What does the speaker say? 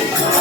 Oh,